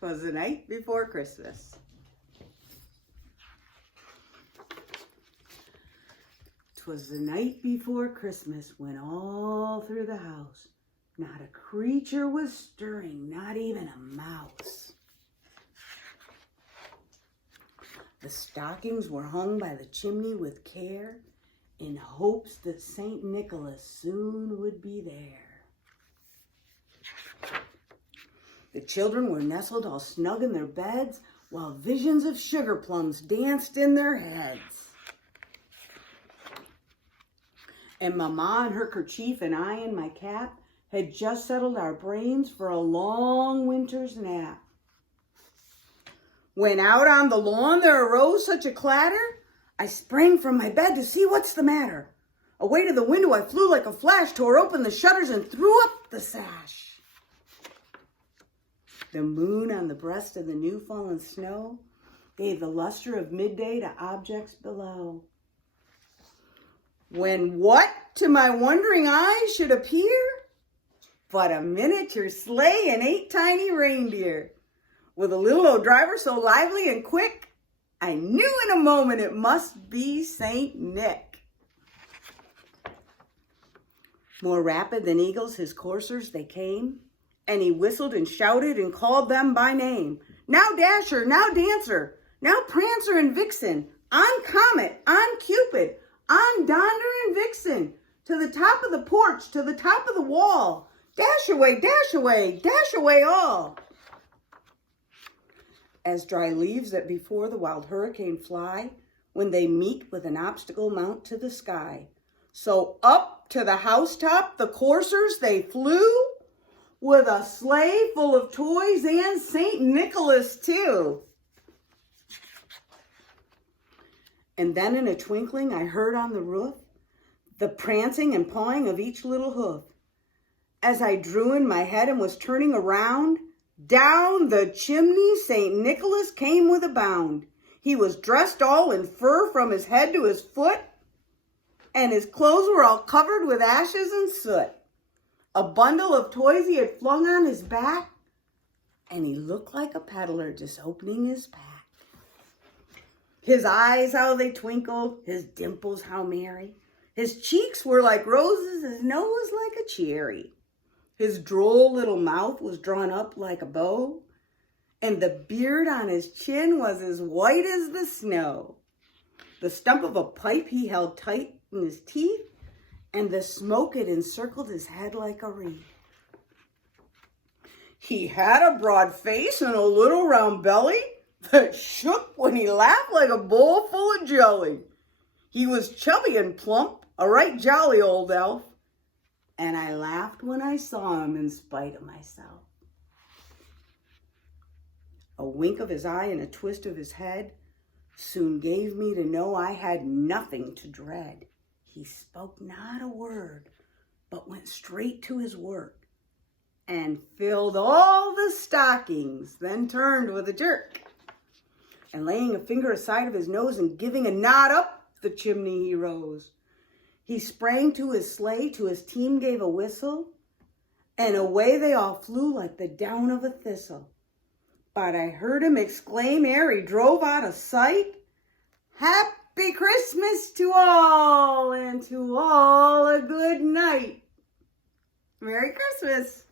'Twas the night before Christmas. 'Twas the night before Christmas when all through the house not a creature was stirring, not even a mouse. The stockings were hung by the chimney with care in hopes that St. Nicholas soon would be there. The children were nestled all snug in their beds while visions of sugar plums danced in their heads. And Mama in her kerchief and I in my cap had just settled our brains for a long winter's nap. When out on the lawn there arose such a clatter, I sprang from my bed to see what's the matter. Away to the window I flew like a flash, tore open the shutters and threw up the sash. The moon on the breast of the new fallen snow gave the luster of midday to objects below. When what to my wondering eyes should appear but a miniature sleigh and 8 tiny reindeer, with a little old driver so lively and quick, I knew in a moment it must be Saint Nick. More rapid than eagles his coursers they came, and he whistled and shouted and called them by name. Now Dasher, now Dancer, now Prancer and Vixen, on Comet, on Cupid, on Donder and Vixen, to the top of the porch, to the top of the wall. Dash away, dash away, dash away all. As dry leaves that before the wild hurricane fly, when they meet with an obstacle mount to the sky. So up to the housetop the coursers they flew, with a sleigh full of toys and St. Nicholas too. And then in a twinkling I heard on the roof the prancing and pawing of each little hoof. As I drew in my head and was turning around, down the chimney St. Nicholas came with a bound. He was dressed all in fur from his head to his foot, and his clothes were all covered with ashes and soot. A bundle of toys he had flung on his back, and he looked like a peddler just opening his pack. His eyes, how they twinkled, his dimples, how merry. His cheeks were like roses, his nose like a cherry. His droll little mouth was drawn up like a bow, and the beard on his chin was as white as the snow. The stump of a pipe he held tight in his teeth, and the smoke had encircled his head like a wreath. He had a broad face and a little round belly that shook when he laughed like a bowl full of jelly. He was chubby and plump, a right jolly old elf, and I laughed when I saw him in spite of myself. A wink of his eye and a twist of his head soon gave me to know I had nothing to dread. He spoke not a word, but went straight to his work and filled all the stockings, then turned with a jerk. And laying a finger aside of his nose and giving a nod up the chimney he rose. He sprang to his sleigh, to his team gave a whistle, and away they all flew like the down of a thistle. But I heard him exclaim ere he drove out of sight, "Happy Christmas to all, and to all a good night." Merry Christmas.